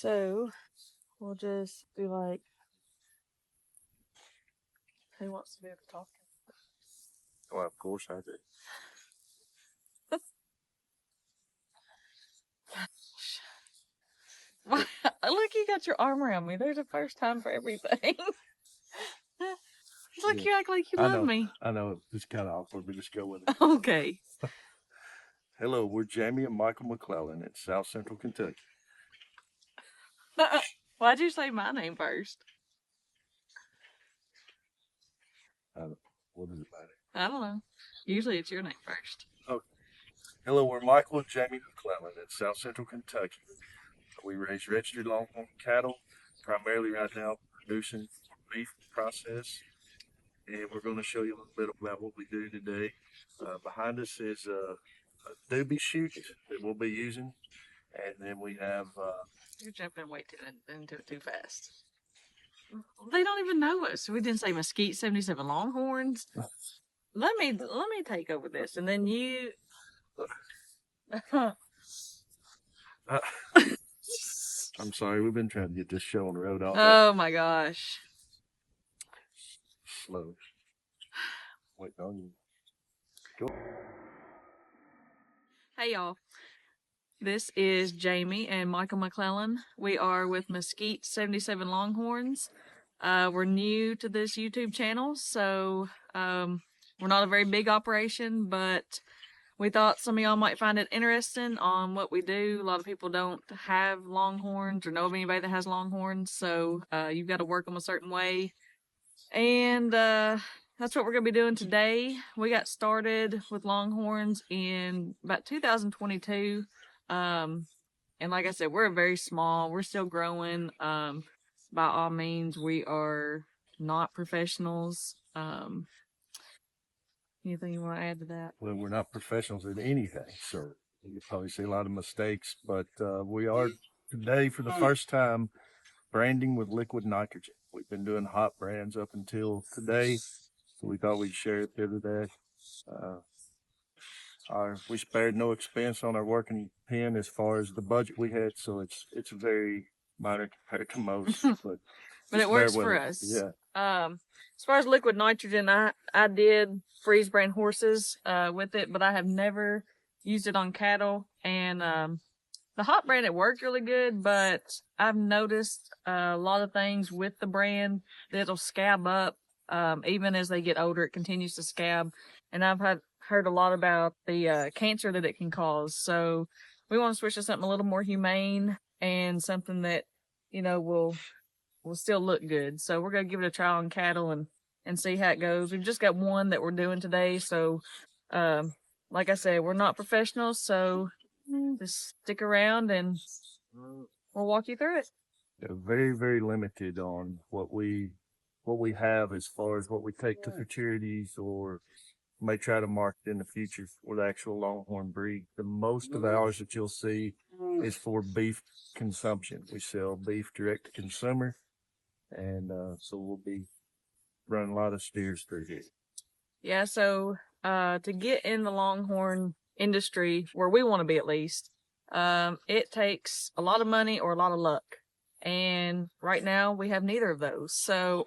So we'll just be like, who wants to do the talking? Well, of course I do. Look, you got your arm around me. There's a first time for everything. Look, you act like you love me. I know. It's kind of awkward, but just go with it. Okay. Hello, we're Jamie and Michael McClellan in South Central Kentucky. Why'd you say my name first? What does it matter? I don't know. Usually it's your name first. Okay. Hello, we're Michael and Jamie McClellan in South Central Kentucky. We raise registered Longhorn cattle, primarily right now producing beef process. And we're going to show you a little bit about what we do today. Behind us is a doobie chute that we'll be using. And then we have... You're jumping way into it too fast. They don't even know us. We didn't say Mesquite 77 Longhorns. Let me take over this, and then you... I'm sorry, we've been trying to get this show on the road all day. Oh my gosh. Slow. Wait on you. Go. Hey y'all. This is Jamie and Michael McClellan. We are with Mesquite 77 Longhorns. We're new to this YouTube channel, so we're not a very big operation, but we thought some of y'all might find it interesting on what we do. A lot of people don't have Longhorns or know of anybody that has Longhorns, so you've got to work them a certain way. And that's what we're going to be doing today. We got started with Longhorns in about 2022. And like I said, we're very small. We're still growing. By all means, we are not professionals. Anything you want to add to that? Well, we're not professionals in anything, so you probably see a lot of mistakes, but we are today for the first time branding with liquid nitrogen. We've been doing hot brands up until today, so we thought we'd share it here today. We spared no expense on our working pen as far as the budget we had, so it's very minor compared to most, but it works for us. Yeah. As far as liquid nitrogen, I did freeze brand horses with it, but I have never used it on cattle. And the hot brand, it worked really good, but I've noticed a lot of things with the brand that it'll scab up. Even as they get older, it continues to scab. And I've heard a lot about the cancer that it can cause. So we want to switch to something a little more humane and something that, you know, will still look good. So we're going to give it a try on cattle and see how it goes. We've just got one that we're doing today. So, like I said, we're not professionals. So just stick around and we'll walk you through it. Yeah, very, very limited on what we have as far as what we take to futurities or may try to market in the future for the actual Longhorn breed. The most of ours that you'll see is for beef consumption. We sell beef direct to consumer, and so we'll be running a lot of steers through here. Yeah, so to get in the Longhorn industry, where we want to be at least, it takes a lot of money or a lot of luck. And right now we have neither of those. So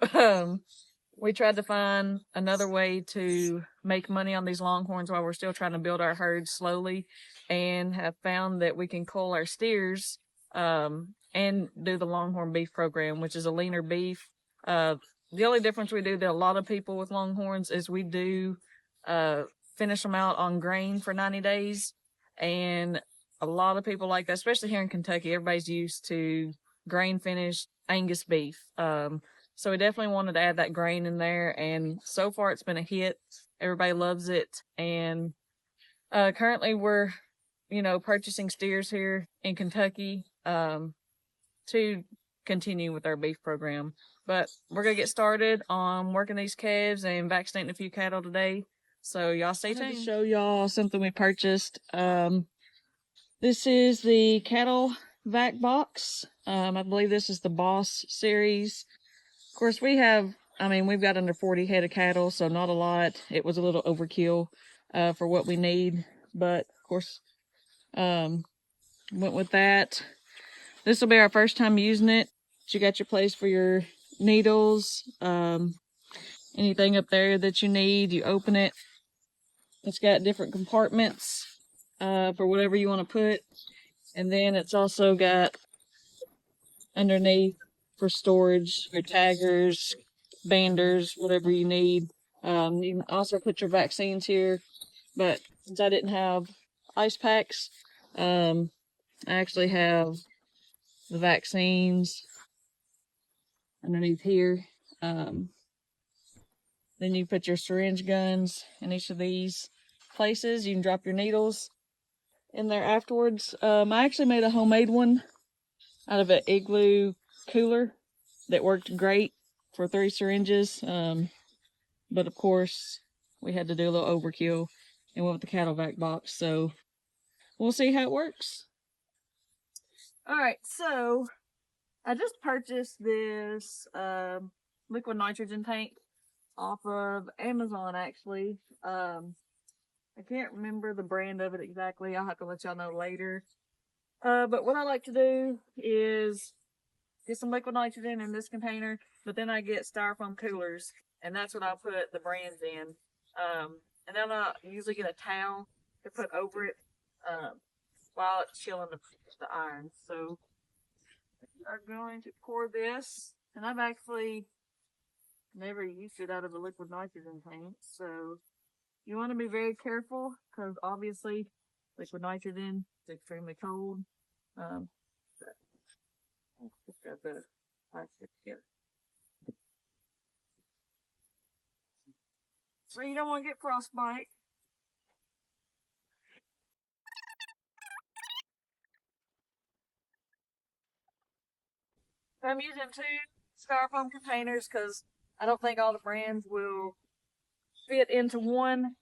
we tried to find another way to make money on these Longhorns while we're still trying to build our herd slowly, and have found that we can cull our steers and do the Longhorn beef program, which is a leaner beef. The only difference we do to a lot of people with Longhorns is we do finish them out on grain for 90 days. And a lot of people like that, especially here in Kentucky. Everybody's used to grain finished Angus beef. So we definitely wanted to add that grain in there, and so far it's been a hit. Everybody loves it. And currently we're, purchasing steers here in Kentucky to continue with our beef program. But we're going to get started on working these calves and vaccinating a few cattle today. So y'all stay tuned. To show y'all something we purchased. This is the cattle vac box. I believe this is the Boss series. Of course, we've got under 40 head of cattle, so not a lot. It was a little overkill for what we need, but of course, went with that. this will be our first time using it. You got your place for your needles, anything up there that you need. You open it. It's got different compartments for whatever you want to put. And then it's also got underneath for storage, your taggers, banders, whatever you need. You can also put your vaccines here, but since I didn't have ice packs, I actually have the vaccines underneath here. Then you put your syringe guns in each of these places. You can drop your needles in there afterwards. I actually made a homemade one out of an igloo cooler that worked great for 3 syringes. But of course, we had to do a little overkill and went with the cattle vac box. So we'll see how it works. All right, so I just purchased this liquid nitrogen tank off of Amazon, actually. I can't remember the brand of it exactly. I'll have to let y'all know later. But what I like to do is get some liquid nitrogen in this container, but then I get styrofoam coolers, and that's what I'll put the brands in. And then I usually get a towel to put over it while it's chilling the iron. So we are going to pour this, and I've actually never used it out of a liquid nitrogen tank, so you want to be very careful because obviously liquid nitrogen is extremely cold. Just got the plastic here. So you don't want to get frostbite. I'm using 2 styrofoam containers because I don't think all the brands will fit into one.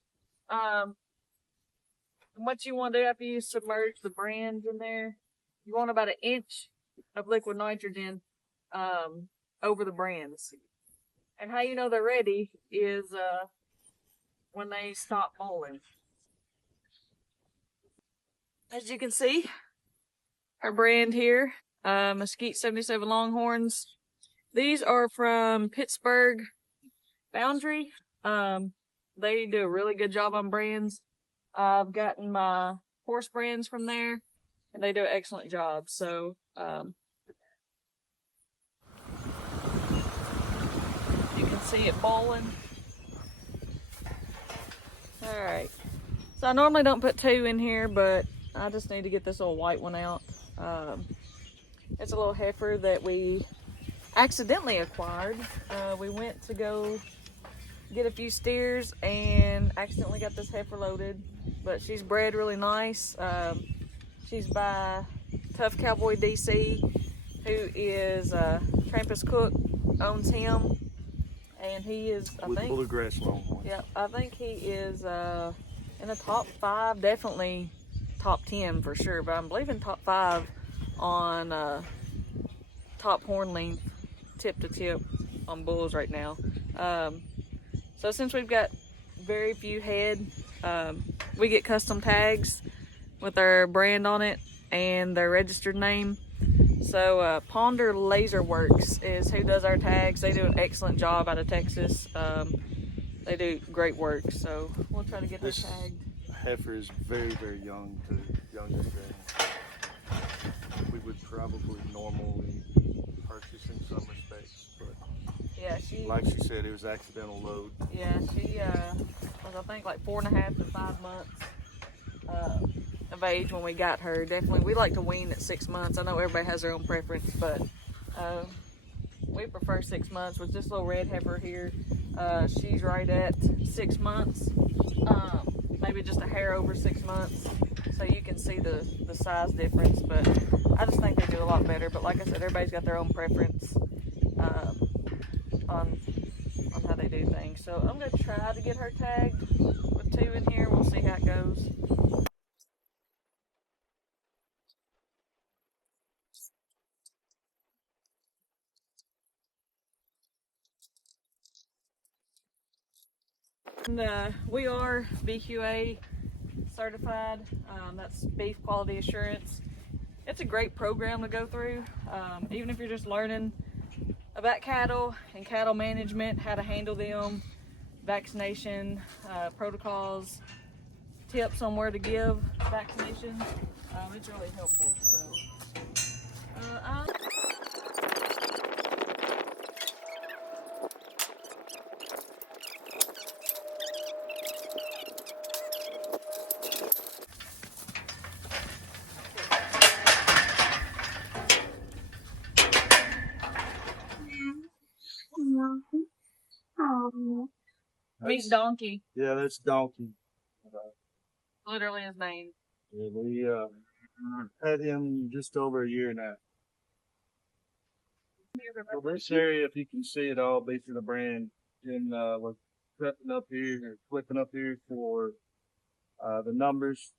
What you want to do after you submerge the brands in there, you want about 1 inch of liquid nitrogen over the brands. And how you know they're ready is when they stop boiling. As you can see, our brand here, Mesquite 77 Longhorns. These are from Pittsburgh Boundary. They do a really good job on brands. I've gotten my horse brands from there, and they do an excellent job. So, you can see it boiling. All right. So I normally don't put 2 in here, but I just need to get this little white one out. It's a little heifer that we accidentally acquired. We went to go get a few steers and accidentally got this heifer loaded, but she's bred really nice. She's by Tough Cowboy DC, who is Trampus Cook, owns him, and he is, I think, Bluegrass Longhorns. Yeah, I think he is in the top 5, definitely top 10 for sure, but I'm believing top 5 on top horn length, tip to tip on bulls right now. So since we've got very few head, we get custom tags with our brand on it and their registered name. So Ponder Laser Works is who does our tags. They do an excellent job out of Texas. They do great work, so we'll try to get this tagged. Heifer is very, very young to younger than we would probably normally purchase in some respects, but Yeah, like she said, it was accidental load. Yeah, she was, I think, like 4.5 to 5 months of age when we got her. Definitely, we like to wean at 6 months. I know everybody has their own preference, but we prefer 6 months. With this little red heifer here, she's right at 6 months, maybe just a hair over 6 months. So you can see the size difference, but I just think they do a lot better. But like I said, everybody's got their own preference on how they do things. So I'm going to try to get her tagged with 2 in here. We'll see how it goes. And we are BQA certified. That's beef quality assurance. it's a great program to go through, even if you're just learning about cattle and cattle management, how to handle them, vaccination protocols, tips on where to give vaccinations. It's really helpful. So, meet Donkey, Yeah, that's Donkey. literally his name. Yeah, we had him just over a year now. So this area, if you can see it all, basically the brand, and we're flipping up here for the numbers.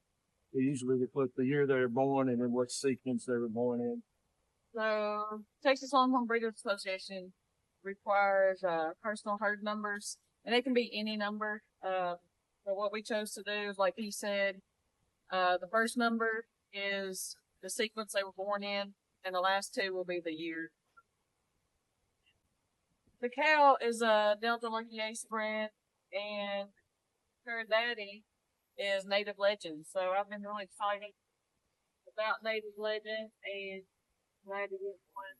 Usually they put the year they were born and then what sequence they were born in. So, Texas Longhorn Breeders Association requires personal herd numbers, and it can be any number. But what we chose to do is, like he said, the first number is the sequence they were born in, and the last two will be the year. The cow is a Delta Lucky Ace brand, and her daddy is Native Legend. So I've been really excited about Native Legend and glad to get one.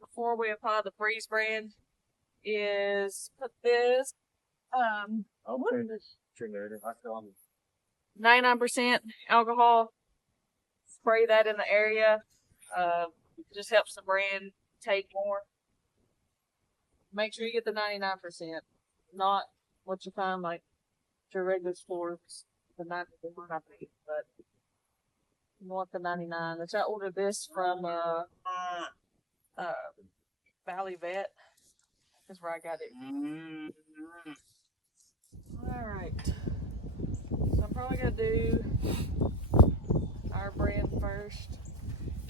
Before we apply the freeze brand, is put this Okay, this generator, I feel 99% alcohol. Spray that in the area. Just helps the brand take more. Make sure you get the 99%, not what you find like your regular stores, the 99%, but you want the 99. Which I ordered this from Valley Vet. That's where I got it. Alright. So I'm probably gonna do our brand first.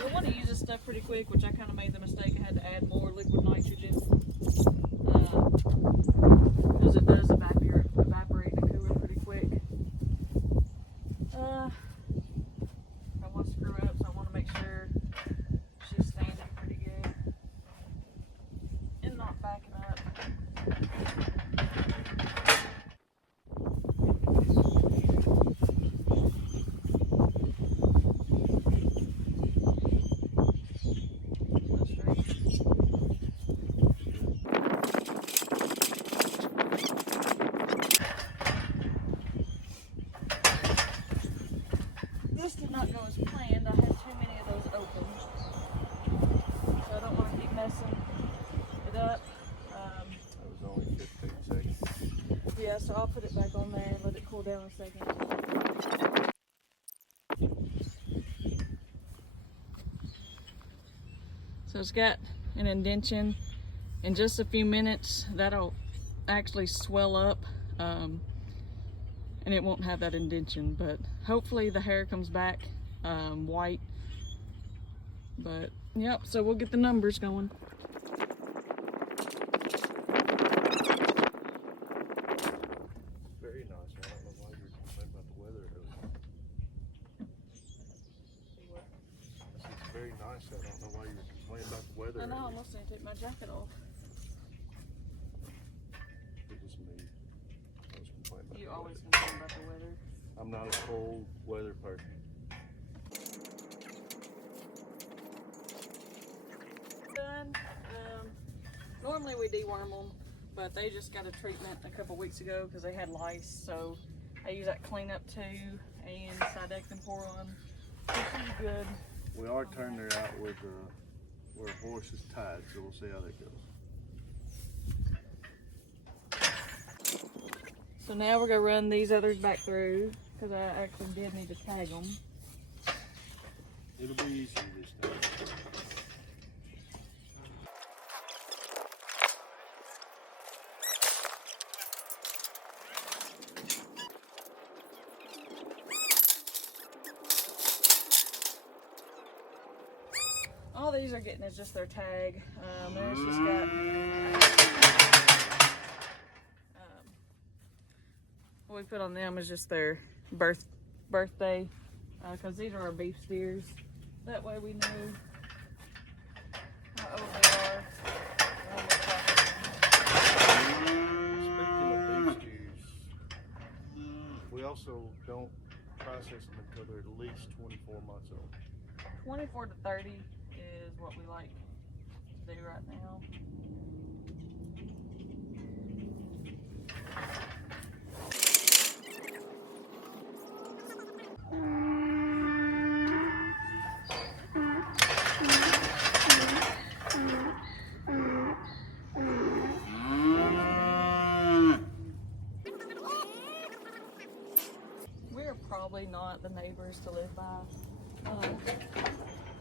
We want to use this stuff pretty quick, which I kind of made the mistake. I had to add more liquid nitrogen because it does evaporate in the cooler pretty quick. I want to screw up, so I want to make sure she's standing pretty good and not backing up. This did not go as planned. I had too many of those open, so I don't want to keep messing it up. That was only 15 seconds. Yeah, so I'll put it back on there and let it cool down a second. So it's got an indentation. In just a few minutes, that'll actually swell up. And it won't have that indentation, but hopefully the hair comes back white. But yep, so we'll get the numbers going. Very nice. I don't know why you're complaining about the weather. It's very nice. I don't know why you're complaining about the weather. I know, I almost didn't take my jacket off. It was me. I was complaining about You the always weather. complain about the weather. I'm not a cold weather person. Done. Normally we deworm them, but they just got a treatment a couple weeks ago because they had lice. So I use that cleanup too and Sidectin-Poron. This is good. We are turning her out with where a horse is tied, so we'll see how that goes. So now we're gonna run these others back through because I actually did need to tag them. It'll be easier this time. All these are getting is just their tag. There's just got what we put on them is just their birthday because these are our beef steers. That way we know how old they are. Speaking of beef steers, we also don't process them until they're at least 24 months old. 24 to 30 is what we like to do right now. We're probably not the neighbors to live by.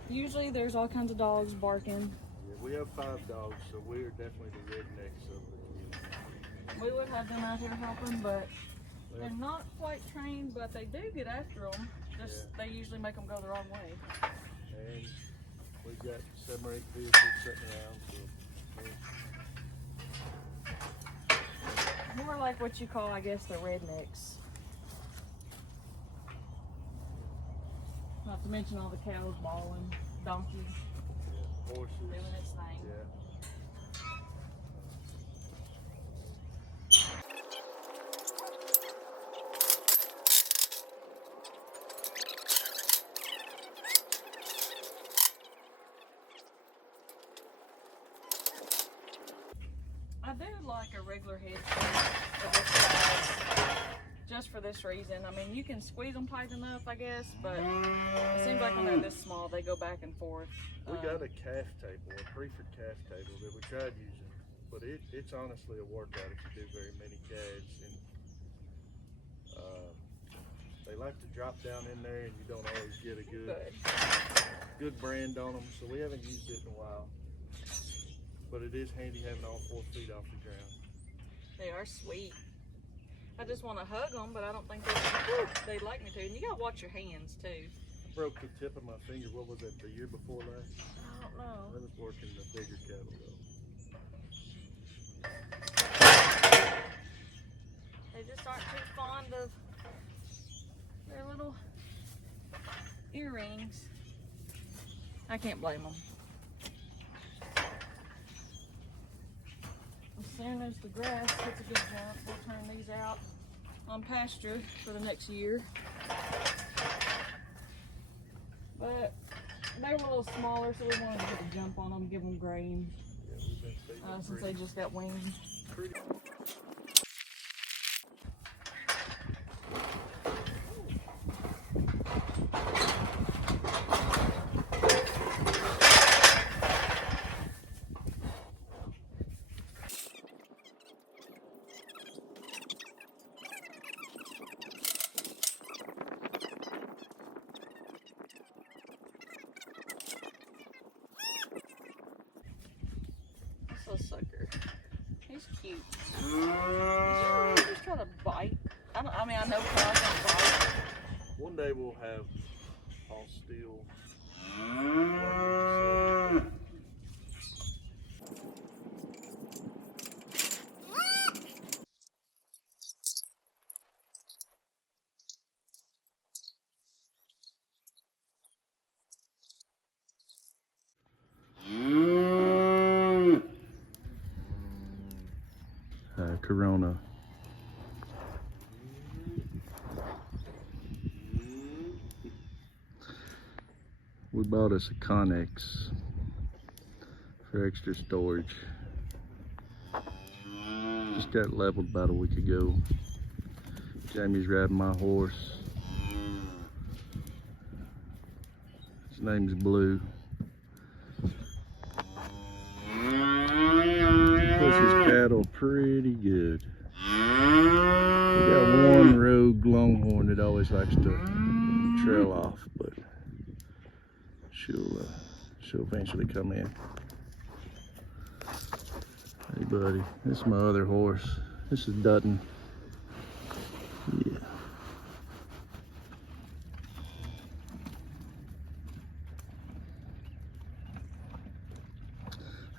Usually there's all kinds of dogs barking. Yeah, we have 5 dogs, so we're definitely the rednecks of it. We would have them out here helping, but they're not quite trained, but they do get after them. Just they usually make them go the wrong way. And we've got 7 or 8 vehicles sitting around, so More like what you call, I guess, the rednecks. Not to mention all the cows bawling, donkeys yeah, horses. doing its thing. Yeah. I do like a regular head of this size, just for this reason. I mean, you can squeeze them tight enough, I guess, but it seems like when they're this small, they go back and forth. We got a calf table, a Preferred calf table that we tried using, but it's honestly a workout if you do very many calves. And they like to drop down in there, and you don't always get a good brand on them. So we haven't used it in a while, but it is handy having all 4 feet off the ground. They are sweet. I just want to hug them, but I don't think they'd like me to. And you gotta watch your hands too. I broke the tip of my finger. What was that? The year before last? I don't know. I was working the bigger cattle though. They just aren't too fond of their little earrings. I can't blame them. As soon as the grass hits a good jump, we'll turn these out on pasture for the next year. But they were a little smaller, so we wanted to get a jump on them, give them grain, Yeah, we've been feeding them since they just got wings. pretty. This little sucker, he's cute. Did you really just try to bite? I mean, I know cows don't bite. One day we'll have all steel. Corona. We bought us a Connex for extra storage. Just got leveled about a week ago. Jamie's riding my horse. His name's Blue. Pushes cattle pretty good. We got one rogue Longhorn that always likes to trail off, but she'll eventually come in. Hey buddy, this is my other horse. This is Dutton. Yeah.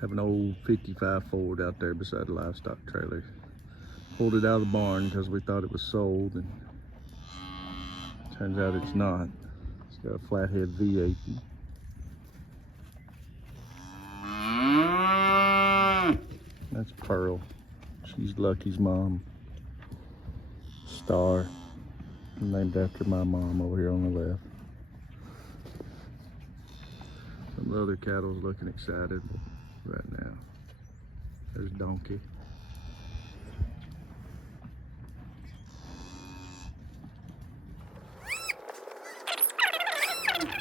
Have an old 55 Ford out there beside the livestock trailer. Pulled it out of the barn because we thought it was sold, and turns out it's not. Got a flathead V80. That's Pearl. She's Lucky's mom. Star, named after my mom over here on the left. Some of the other cattle's looking excited right now. There's Donkey.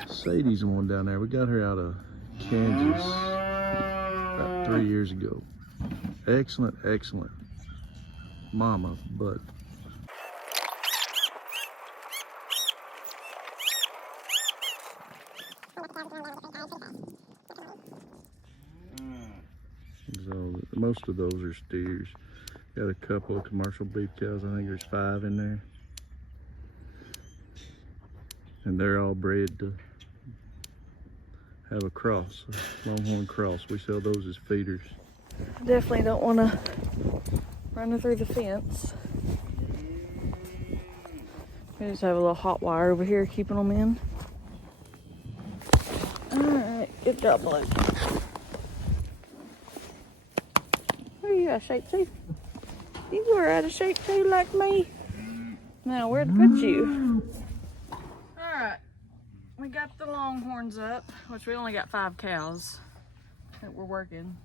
Sadie's the one down there. We got her out of Kansas about 3 years ago. Excellent, excellent mama, but so most of those are steers. Got a couple of commercial beef cows. I think there's 5 in there, and they're all bred to have a cross, a Longhorn cross. We sell those as feeders. Definitely don't want to run her through the fence. We just have a little hot wire over here keeping them in. Alright, good job, Blue. Are you out of shape too? You were out of shape too, like me. Now, where to put you? Alright, we got the Longhorns up, which we only got 5 cows that we're working.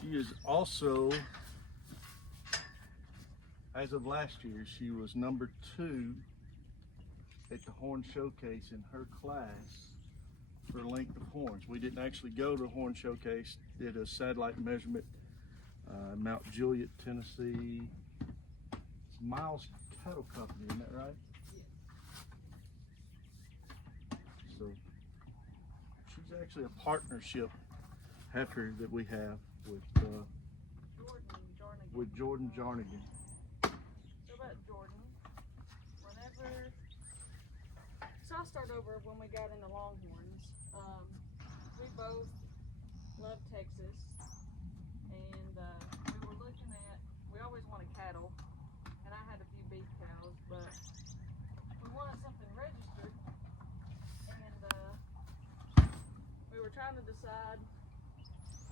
She is also, as of last year, she was number 2 at the horn showcase in her class for length of horns. We didn't actually go to the horn showcase, did a satellite measurement, Mount Juliet, Tennessee. It's Miles Cattle Company, isn't that right? So she's actually a partnership heifer that we have with Jordan Jarnigan. So about Jordan, whenever, so I'll start over when we got into Longhorns. We both love Texas, and we were looking at, we always wanted cattle, and I had a few beef cows, but we wanted something registered, and we were trying to decide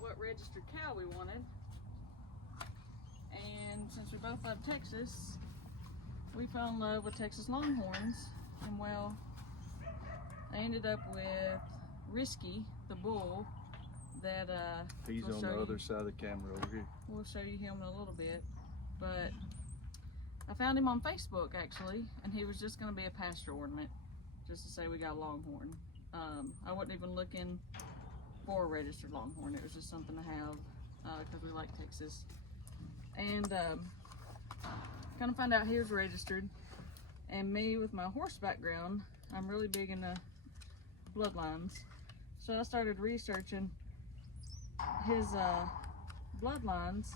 what registered cow we wanted. And since we both love Texas, we fell in love with Texas Longhorns, and well, I ended up with Risky, the bull, that He's on the other side of the camera over here. We'll show you him in a little bit, but I found him on Facebook actually, and he was just going to be a pasture ornament, just to say we got a Longhorn. I wasn't even looking for a registered Longhorn. It was just something to have because we like Texas. And kind of found out he was registered, and me with my horse background, I'm really big into bloodlines, so I started researching his bloodlines,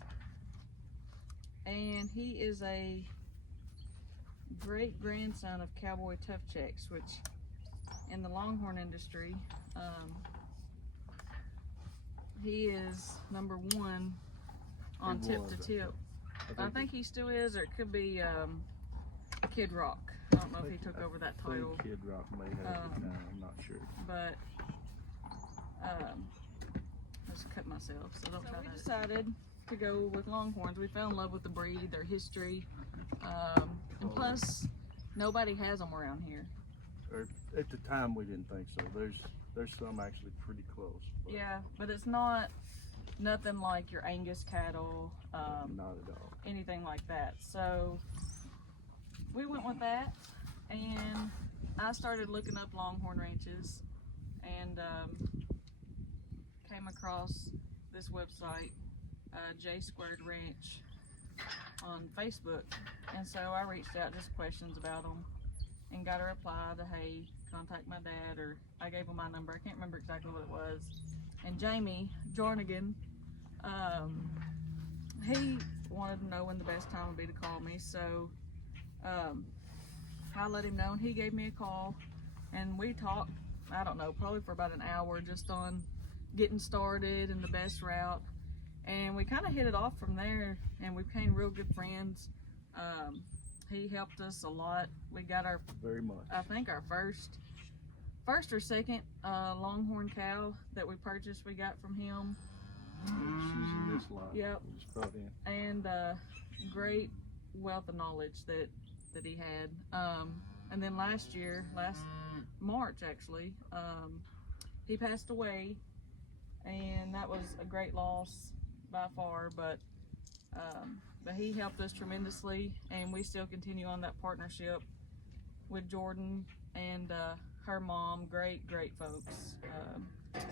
and he is a great grandson of Cowboy Tough Checks, which in the Longhorn industry, he is number 1 on tip to tip. I think he still is, or it could be Kid Rock. I don't know if he took over that title. Kid Rock may have it now, I'm not sure. But I just cut myself, so don't try that. We decided to go with Longhorns. We fell in love with the breed, their history, and plus nobody has them around here. Or at the time we didn't think so. There's some actually pretty close. Yeah, but it's not nothing like your Angus cattle. Not at all. Anything like that. So we went with that, and I started looking up Longhorn ranches, and came across this website, J Squared Ranch, on Facebook. And so I reached out just questions about them, and got a reply to, hey, contact my dad, or I gave him my number. I can't remember exactly what it was. And Jamie Jarnigan He wanted to know when the best time would be to call me, so I let him know, and he gave me a call, and we talked, I don't know, probably for about an hour just on getting started and the best route, and we kind of hit it off from there, and we became real good friends. He helped us a lot. We got our, very much. I think our first or second Longhorn cow that we purchased, we got from him. She's in this line. Yep. We just brought in. And great wealth of knowledge that he had. And then last March actually, he passed away, and that was a great loss by far, but he helped us tremendously, and we still continue on that partnership with Jordan and her mom. Great folks.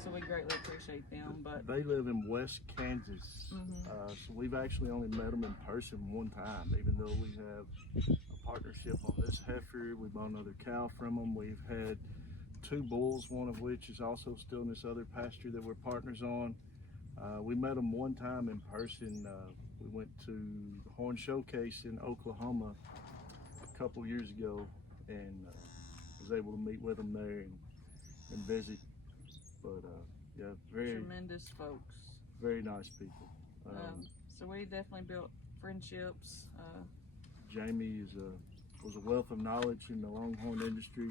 So we greatly appreciate them. But they live in West Kansas, so we've actually only met them in person one time, even though we have a partnership on this heifer. We bought another cow from them. We've had 2 bulls, one of which is also still in this other pasture that we're partners on. We met them one time in person. We went to the Horn Showcase in Oklahoma a couple years ago, and was able to meet with them there and visit. But yeah, very tremendous folks. Very nice people. So we definitely built friendships. Jamie was a wealth of knowledge in the Longhorn industry.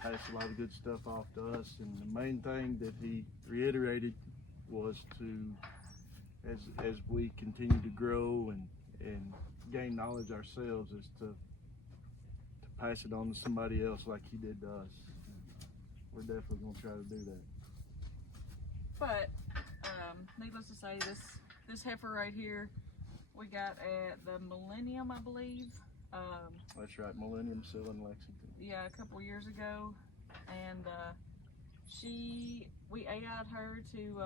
Passed a lot of good stuff off to us, and the main thing that he reiterated was as we continue to grow and gain knowledge ourselves, is to pass it on to somebody else like he did to us. We're definitely going to try to do that. But needless to say, this heifer right here we got at the Millennium, I believe. That's right, Millennium still in Lexington. Yeah, a couple years ago, and we AI'd her to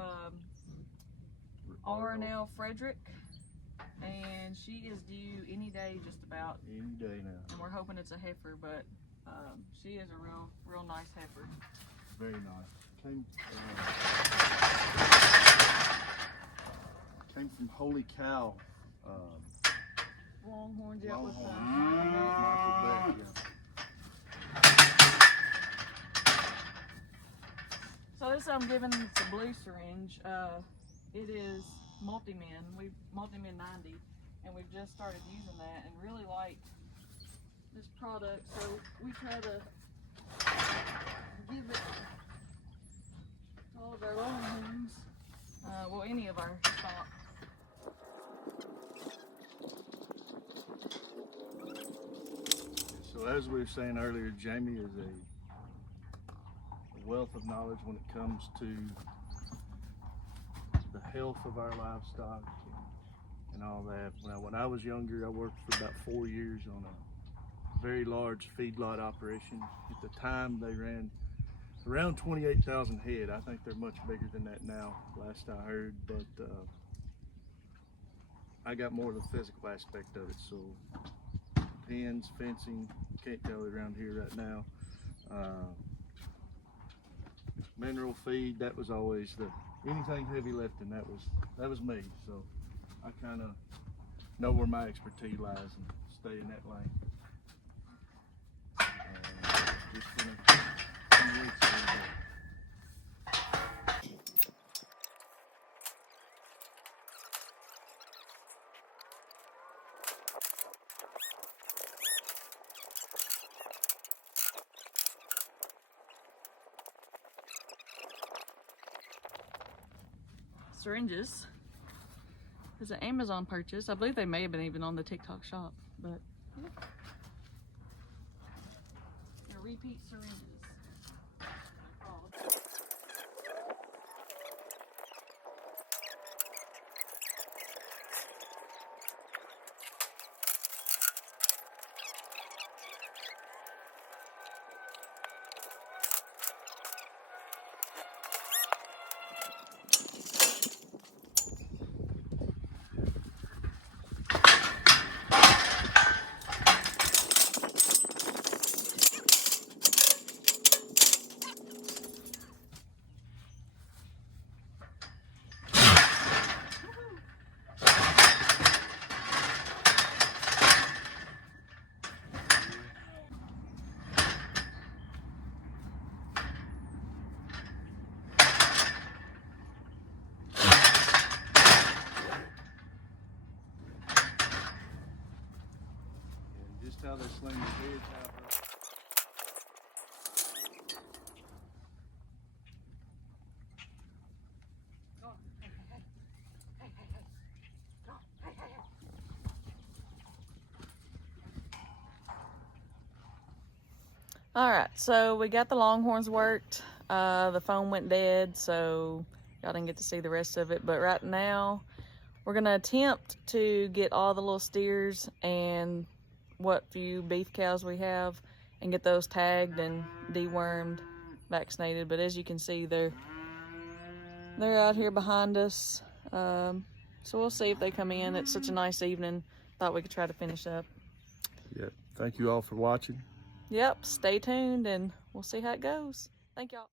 R&L Frederick, and she is due any day, just about. Any day now. And we're hoping it's a heifer, but she is a real nice heifer. Very nice. Came from Holy Cow. Longhorns, yeah, with Michael Beck, yeah. So this I'm giving, it's a blue syringe. It is multi-min. Multi-min 90, and we've just started using that and really like this product. So we try to give it to all of our Longhorns. Well, any of our stock. So as we were saying earlier, Jamie is a wealth of knowledge when it comes to the health of our livestock and all that. When I was younger, I worked for about 4 years on a very large feedlot operation. At the time, they ran around 28,000 head. I think they're much bigger than that now, last I heard, but I got more of the physical aspect of it. So pens, fencing, can't tell it around here right now. Mineral feed, that was always anything heavy lifting, that was me. So I kind of know where my expertise lies and stay in that lane. Just in a few weeks ago. Syringes. It's an Amazon purchase. I believe they may have been even on the TikTok shop, but yeah. They're repeat syringes. how they sling their heads out. All right, so we got the Longhorns worked. The phone went dead, so y'all didn't get to see the rest of it. But right now, we're gonna attempt to get all the little steers and what few beef cows we have and get those tagged and dewormed, vaccinated. But as you can see, they're out here behind us. So we'll see if they come in. It's such a nice evening. Thought we could try to finish up. Yep. Thank you all for watching. Yep, stay tuned and we'll see how it goes. Thank y'all.